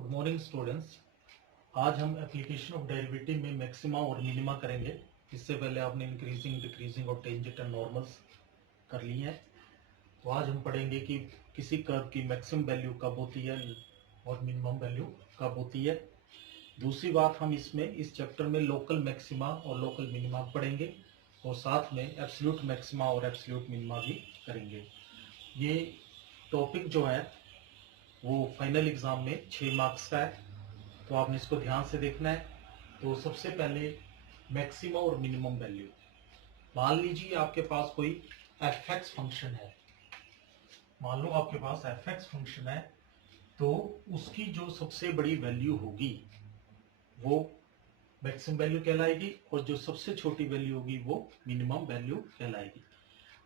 Good morning students. आज हम application of derivative में मैक्सिमा और मिनिमा करेंगे। इससे पहले आपने इंक्रीजिंग, डिक्रीजिंग और टेंजेंट एंड नॉर्मल्स कर लिए हैं। तो आज हम पढ़ेंगे कि किसी कर्व की मैक्सिमम वैल्यू कब होती है और मिनिमम वैल्यू कब होती है। दूसरी बात, हम इसमें इस चैप्टर में लोकल मैक्सिमा और लोकल मिनिमा पढ़ेंगे और साथ में एब्सोल्यूट मैक्सिमा और एब्सोल्यूट मिनिमा भी करेंगे। ये टॉपिक जो है वो फाइनल एग्जाम में 6 मार्क्स का है, तो आपने इसको ध्यान से देखना है। तो सबसे पहले मैक्सिमम और मिनिमम वैल्यू। मान लीजिए आपके पास कोई एफ एक्स फंक्शन है। मान लो आपके पास एफ एक्स फंक्शन है, तो उसकी जो सबसे बड़ी वैल्यू होगी वो मैक्सिमम वैल्यू कहलाएगी और जो सबसे छोटी वैल्यू होगी वो मिनिमम वैल्यू कहलाएगी।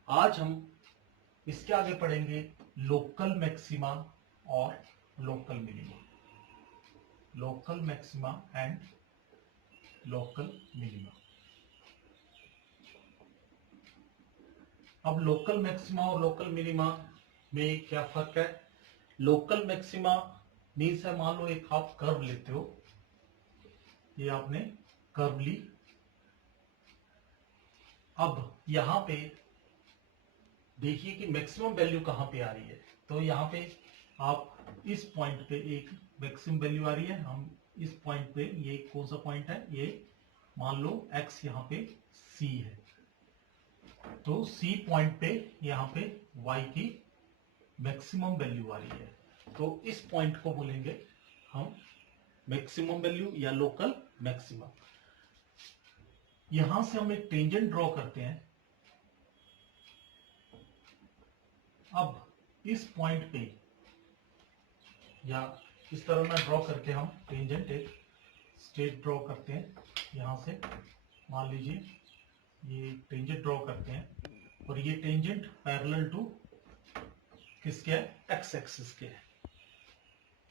आज हम इसके आगे पढ़ेंगे लोकल मैक्सिमा और local minima. Local maxima and local minima. अब लोकल मैक्सिमा और लोकल मिनिमा में क्या फर्क है? लोकल मैक्सिमा मीन्स है, मान लो एक आप कर्व लेते हो, ये आपने कर्व ली। अब यहां पे देखिए कि मैक्सिमम वैल्यू कहां पे आ रही है। तो यहां पे आप इस पॉइंट पे एक मैक्सिमम वैल्यू आ रही है। हम इस पॉइंट पे, ये कौन सा पॉइंट है? ये मान लो x यहाँ पे c है, तो c पॉइंट पे यहाँ पे y की मैक्सिमम वैल्यू आ रही है। तो इस पॉइंट को बोलेंगे हम मैक्सिमम वैल्यू या लोकल मैक्सिमम। यहां से हम एक टेंजेंट ड्रॉ करते हैं। अब इस पॉइंट पे या इस तरह ना ड्रॉ करके हम टेंजेंट एक स्ट्रेट ड्रॉ करते हैं। यहां से मान लीजिए ये टेंजेंट ड्रॉ करते हैं और ये टेंजेंट पैरेलल टू किसके है? एक्स एक्सिस के है।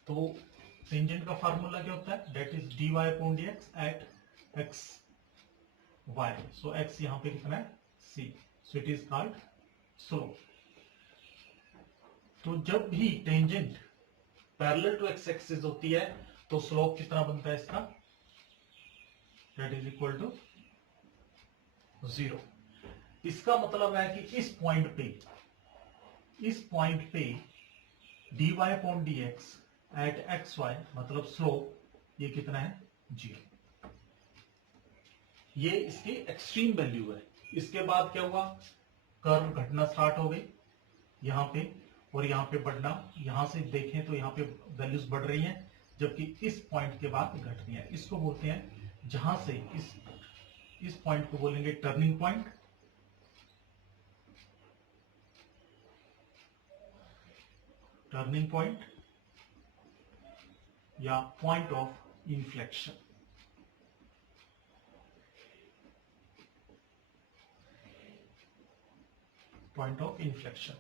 तो टेंजेंट का फार्मूला क्या होता है? That is dy upon dx at x y. So x यहां पे कितना है? c। So it is called slope. तो जब भी tangent parallel to x axis होती है तो स्लोप कितना बनता है इसका? That is equal to 0। इसका मतलब है कि इस पॉइंट पे dy upon dx at x y मतलब स्लोप ये कितना है? 0। ये इसकी एक्सट्रीम वैल्यू है। इसके बाद क्या हुआ? कर्व घटना स्टार्ट हो गई यहां पे और यहां पे बढ़ना। यहां से देखें तो यहां पे वैल्यूज बढ़ रही हैं, जबकि इस पॉइंट के बाद घट रही है। इसको बोलते हैं, जहां से इस पॉइंट को बोलेंगे टर्निंग पॉइंट। टर्निंग पॉइंट या point of inflection. Point of inflection.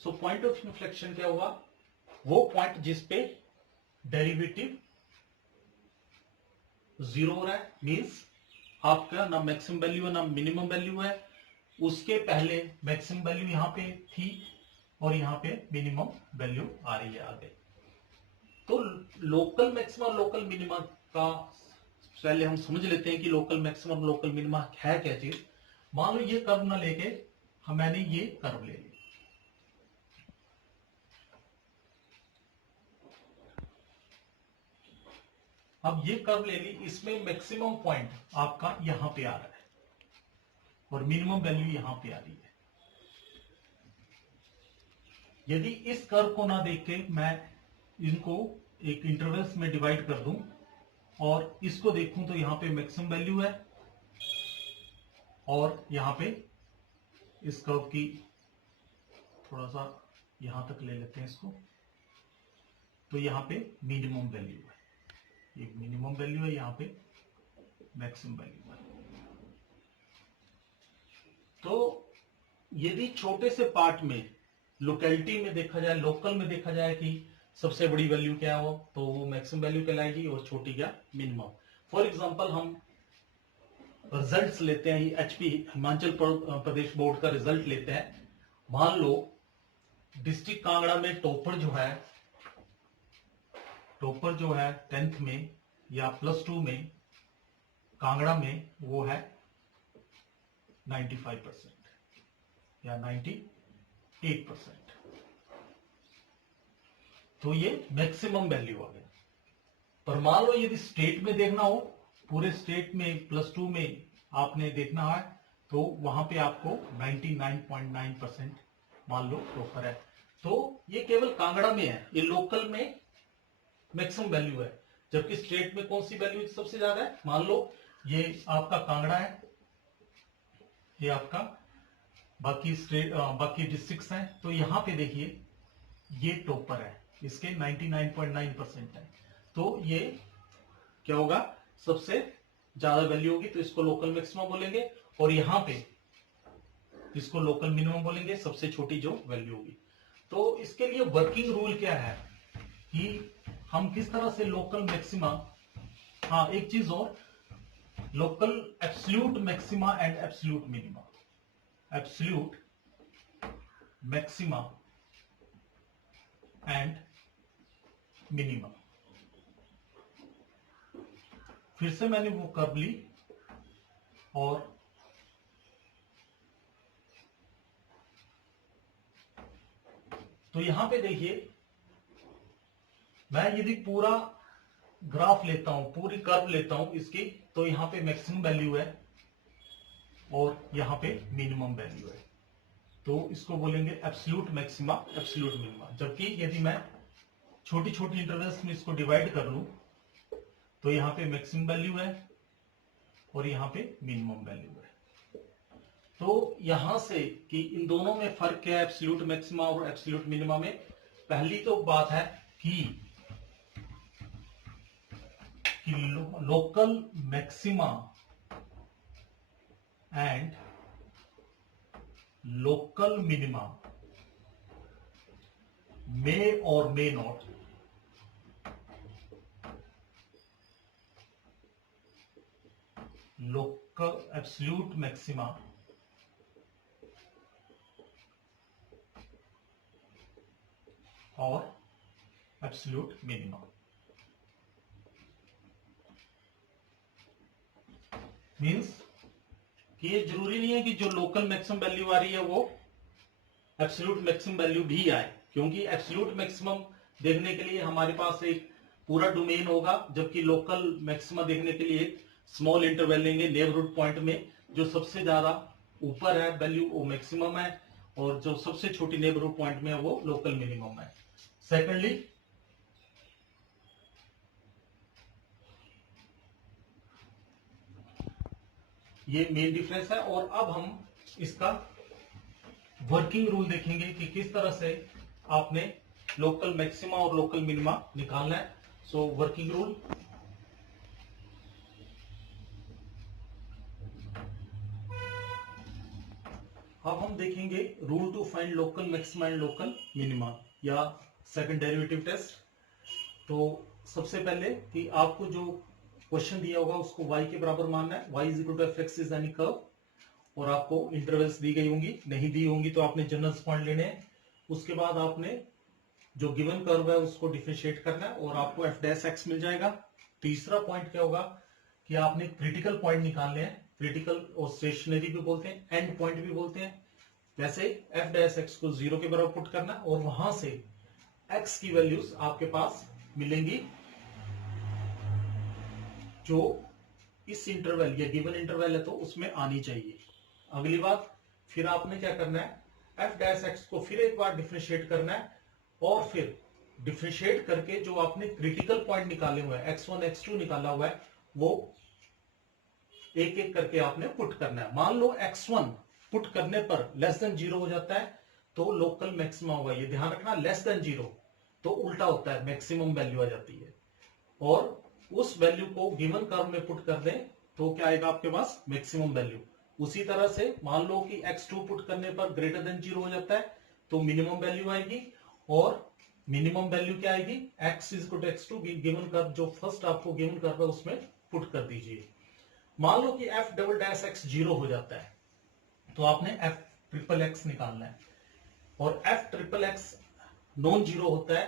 So point of inflection क्या हुआ? वो पॉइंट जिस पे डेरिवेटिव 0 हो रहा है, मीन्स आपका ना मैक्सिमम वैल्यू है ना मिनिमम वैल्यू है। उसके पहले मैक्सिमम वैल्यू यहां पे थी और यहां पे मिनिमम वैल्यू आ रही है आगे। तो लोकल मैक्सिमम और लोकल मिनिमम का पहले हम समझ लेते हैं कि लोकल मैक्सिमम और लोकल मिनिमम है क्या चीज। मान लो ये कर्व ना लेके मैंने ये कर्व ले लिया। अब ये कर्व ले ली, इसमें मैक्सिमम पॉइंट आपका यहां पे आ रहा है और मिनिमम वैल्यू यहां पे आ रही है। यदि इस कर्व को ना देख के मैं इनको एक इंटरवल्स में डिवाइड कर दूं और इसको देखूं तो यहां पे मैक्सिमम वैल्यू है और यहां पे इस कर्व की थोड़ा सा यहां तक ले लेते हैं इसको, तो यहां पे मिनिमम वैल्यू है। ये मिनिमम वैल्यू है, यहां पे मैक्सिमम वैल्यू है। तो यदि छोटे से पार्ट में लोकेलिटी में देखा जाए, लोकल में देखा जाए कि सबसे बड़ी वैल्यू क्या हो, तो वो मैक्सिमम वैल्यू कहलाएगी और छोटी क्या? मिनिमम। फॉर एग्जांपल हम रिजल्ट्स लेते हैं, एचपी हिमाचल प्रदेश बोर्ड का रिजल्ट लेते हैं। मान लो डिस्ट्रिक्ट कांगड़ा में टॉपर जो है टॉपर जो है 10th में या +2 में कांगड़ा में वो है 95% या 98%। तो ये मैक्सिमम वैल्यू आ गया। पर मान लो यदि स्टेट में देखना हो, पूरे स्टेट में +2 में आपने देखना है, तो वहां पे आपको 99.9% मान लो टॉपर है। तो ये केवल कांगड़ा में है, ये लोकल में मैक्सिमम वैल्यू है, जबकि स्टेट में कौन सी वैल्यू सबसे ज्यादा है। मान लो ये आपका कांगड़ा है, ये आपका बाकी स्टेट बाकी डिस्ट्रिक्ट्स हैं, तो यहां पे देखिए ये टॉपर है, इसके 99.9% है। तो ये क्या होगा, सबसे ज्यादा वैल्यू होगी, तो इसको लोकल मैक्सिमम बोलेंगे, और यहां पे इसको लोकल मिनिमम बोलेंगे, सबसे छोटी जो वैल्यू होगी। तो इसके लिए वर्किंग रूल क्या है कि हम किस तरह से लोकल मैक्सिमा, हाँ एक चीज और, local absolute maxima and absolute minima, absolute maxima and minima. फिर से मैंने वो कर ली, और तो यहां पे देखिए, मैं यदि पूरा ग्राफ लेता हूं, पूरी कर्व लेता हूं इसकी, तो यहां पे मैक्सिमम वैल्यू है और यहां पे मिनिमम वैल्यू है, तो इसको बोलेंगे एब्सोल्यूट मैक्सिमा, एब्सोल्यूट मिनिमा। जबकि यदि मैं छोटी छोटी इंटरवल्स में इसको डिवाइड कर लूं, तो यहां पे मैक्सिमम वैल्यू है और यहां पे मिनिमम वैल्यू है। तो यहां से कि इन दोनों में फर्क क्या है, एब्सोल्यूट मैक्सिमा और एब्सोल्यूट मिनिमा में। पहली तो बात है कि local maxima and local minima may और may not local absolute maxima और एब्सोल्यूट मिनिमा मींस कि ये जरूरी नहीं है कि जो लोकल मैक्सिमम वैल्यू आ रही है वो एब्सोल्यूट मैक्सिमम वैल्यू भी आए, क्योंकि एब्सोल्यूट मैक्सिमम देखने के लिए हमारे पास एक पूरा डोमेन होगा, जबकि लोकल मैक्सिमा देखने के लिए एक स्मॉल इंटरवल लेंगे नेबरहुड पॉइंट में। जो सबसे ज्यादा ऊपर है वैल्यू वो मैक्सिमम है, और जो सबसे छोटी नेबरहुड पॉइंट में है वो लोकल मिनिमम है। सेकेंडली, ये मेन डिफरेंस है। और अब हम इसका वर्किंग रूल देखेंगे कि किस तरह से आपने लोकल मैक्सिमा और लोकल मिनिमा निकालना है। सो वर्किंग रूल, अब हम देखेंगे rule to find local maxima and local minima, या सेकंड डेरिवेटिव टेस्ट। तो सबसे पहले कि आपको जो क्वेश्चन दिया होगा उसको y के बराबर मानना है, y is equal to f(x) is any curve, और आपको इंटरवल्स दी गई होंगी, नहीं दी होंगी तो आपने जनरल पॉइंट लेने हैं। उसके बाद आपने जो गिवन कर्व है उसको डिफरेंशिएट करना है और आपको f' मिल जाएगा। तीसरा पॉइंट क्या होगा कि आपने क्रिटिकल पॉइंट निकालने हैं, क्रिटिकल और स्टेशनरी भी बोलते हैं, एंड पॉइंट भी बोलते हैं। वैसे f' को 0 के बराबर पुट करना, और वहां से x की वैल्यूज आपके पास मिलेंगी जो इस इंटरवल या गिवन इंटरवल है तो उसमें आनी चाहिए। अगली बात, फिर आपने क्या करना है, f' को फिर एक बार डिफरेंशिएट करना है, और फिर डिफरेंशिएट करके जो आपने क्रिटिकल पॉइंट निकाले हुए हैं, x1 x2 निकाला हुआ है, वो एक एक करके आपने पुट करना है। मान लो x1 पुट करने पर लेस देन 0 हो जाता है तो लोकल मैक्सिमा होगा। ये ध्यान रखना, लेस देन 0 तो उल्टा होता है, मैक्सिमम वैल्यू आ जाती है। और उस वैल्यू को गिवन कर्व में पुट कर दें तो क्या आएगा आपके पास, मैक्सिमम वैल्यू। उसी तरह से मान लो कि x2 पुट करने पर ग्रेटर देन 0 हो जाता है तो मिनिमम वैल्यू आएगी, और मिनिमम वैल्यू क्या आएगी, x is equal to x2 given curve, जो फर्स्ट आपको गिवन कर्व है उसमें पुट कर दीजिए। मान लो कि f'(x) 0 हो जाता है तो आपने f'(x) निकालना है, और f'(x) नॉन जीरो होता है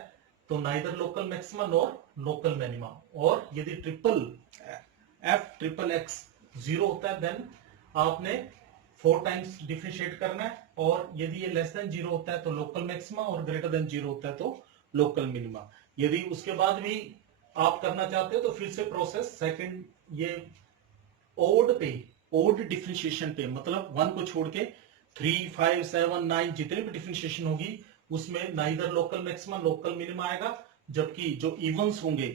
तो neither local maxima nor local minima. और यदि ट्रिपल एक्स 0 होता है देन आपने 4 टाइम्स डिफरेंशिएट करना है, और यदि ये लेस देन 0 होता है तो लोकल मैक्सिमा, और ग्रेटर देन 0 होता है तो लोकल मिनिमा। यदि उसके बाद भी आप करना चाहते हो तो फिर से प्रोसेस सेकंड, ये ओड डिफरेंशिएशन पे, मतलब 1 को छोड़ के 3, 5, 7, 9 जितने भी डिफरेंशिएशन होगी उसमें neither local maxima local minima आएगा, जबकि जो इवन्स होंगे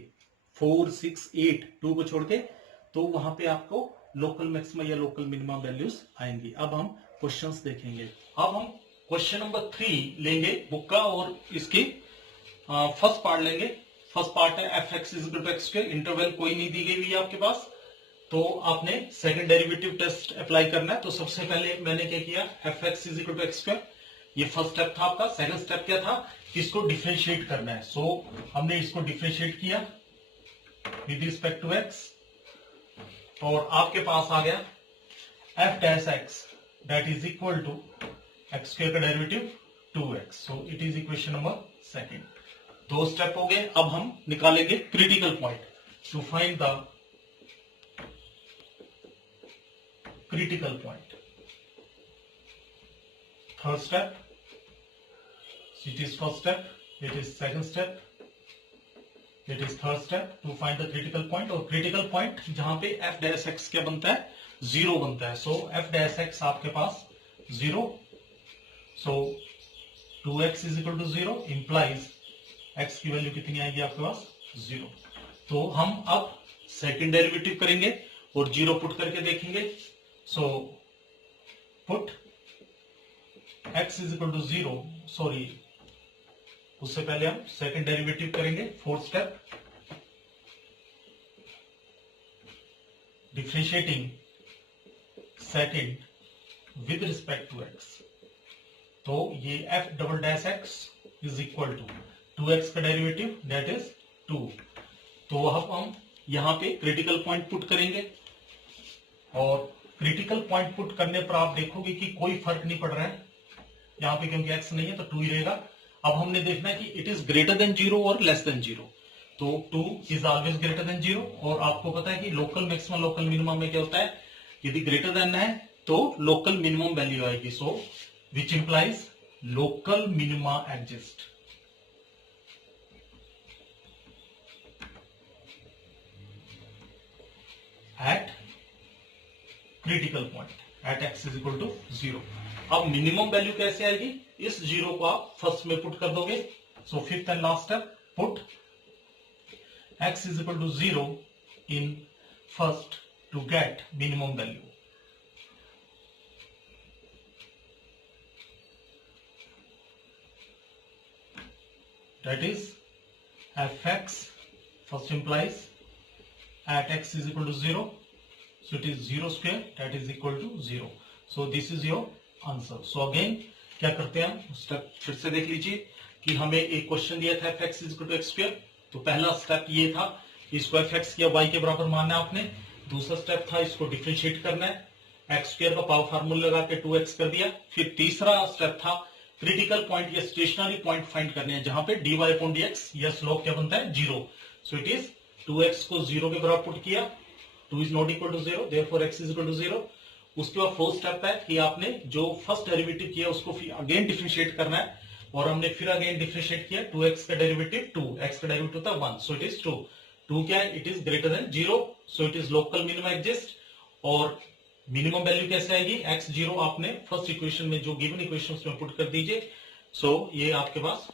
4, 6, 8, 2 को छोड़ के, तो वहां पे आपको लोकल मैक्सिमा या लोकल मिनिमा वैल्यूज आएंगी। अब हम क्वेश्चंस देखेंगे। अब हम क्वेश्चन नंबर 3 लेंगे बुक का, और इसकी फर्स्ट पार्ट लेंगे। फर्स्ट पार्ट है f x is equal to x square, interval कोई नहीं दी गई हुई है आपके पास, तो आपने सेकंड डेरिवेटिव टेस्ट अप्लाई करना है। तो सबसे पहले मैंने क्या किया, f x is equal to x square, ये फर्स्ट स्टेप था आपका। सेकंड स्टेप क्या था, इसको डिफरेंशिएट करना है। सो हमने इसको डिफरेंशिएट किया विद रिस्पेक्ट टू एक्स, और आपके पास आ गया F dash x that is equal to x square का derivative 2x। So it is equation number second. 2 step हो गए। अब हम निकालेंगे critical point to find the critical point. Third step, it is first step, it is second step, it is third step to find the critical point। और critical point जहां पे f dash x क्या बनता है, 0 बनता है। so f dash x आपके पास 0, so 2x is equal to 0 implies x की वैल्यू कितनी आएगी आपके पास, 0। तो हम अब सेकंड डेरिवेटिव करेंगे और 0 पुट करके देखेंगे। So put x is equal to 0, sorry उससे पहले हम सेकंड डेरिवेटिव करेंगे। Fourth step, differentiating second with respect to x। तो ये f double dash x is equal to 2x का डेरिवेटिव दैट इज 2। तो अब हम यहां पे क्रिटिकल पॉइंट पुट करेंगे, और क्रिटिकल पॉइंट पुट करने पर आप देखोगे कि कोई फर्क नहीं पड़ रहा है यहाँ पे, क्योंकि x नहीं है तो 2 ही रहेगा। अब हमने देखना है कि इट इज ग्रेटर देन 0 और लेस देन 0, तो 2 इज ऑलवेज ग्रेटर देन 0। और आपको पता है कि लोकल मैक्सिमम लोकल मिनिमम में क्या होता है, यदि ग्रेटर देन है तो लोकल मिनिमम वैल्यू आएगी। So which implies local minima exist. At critical point at x is equal to 0। अब मिनिमम वैल्यू कैसे आएगी, इस 0 को आप फर्स्ट में पुट कर दोगे। So fifth and last step, put x is equal to 0 in first to get minimum value. That is f x first implies at x is equal to 0, so it is 0 square that is equal to 0। so this is your answer। so again क्या करते हैं हम, step फिर से देख लीजिए कि हमें एक क्वेश्चन दिया था f(x = x²। तो पहला स्टेप ये था कि इसको f(x) या y के बराबर मानना है आपने। दूसरा स्टेप था इसको डिफरेंशिएट करना है, x² का पावर फार्मूला लगा के 2x कर दिया। फिर तीसरा स्टेप था क्रिटिकल पॉइंट या स्टेशनरी पॉइंट फाइंड करने हैं, जहां पे dy/dx या स्लोप क्या बनता है, 0। सो इट इज 2x को 0 के बराबर पुट किया, 2 is not equal to 0, therefore x is equal to 0। उसके बाद फोर्थ स्टेप है कि आपने जो फर्स्ट डेरिवेटिव किया उसको फिर अगेन डिफरेंशिएट करना है, और हमने फिर अगेन डिफरेंशिएट किया। 2x का डेरिवेटिव 2, x का डेरिवेटिव था 1, सो इट इज 2। 2 क्या है, it is greater than 0, so it is local minimum exist. और मिनिमम वैल्यू कैसे आएगी, x0 आपने फर्स्ट इक्वेशन में जो गिवन इक्वेशन में पुट कर दीजिए। सो ये आपके पास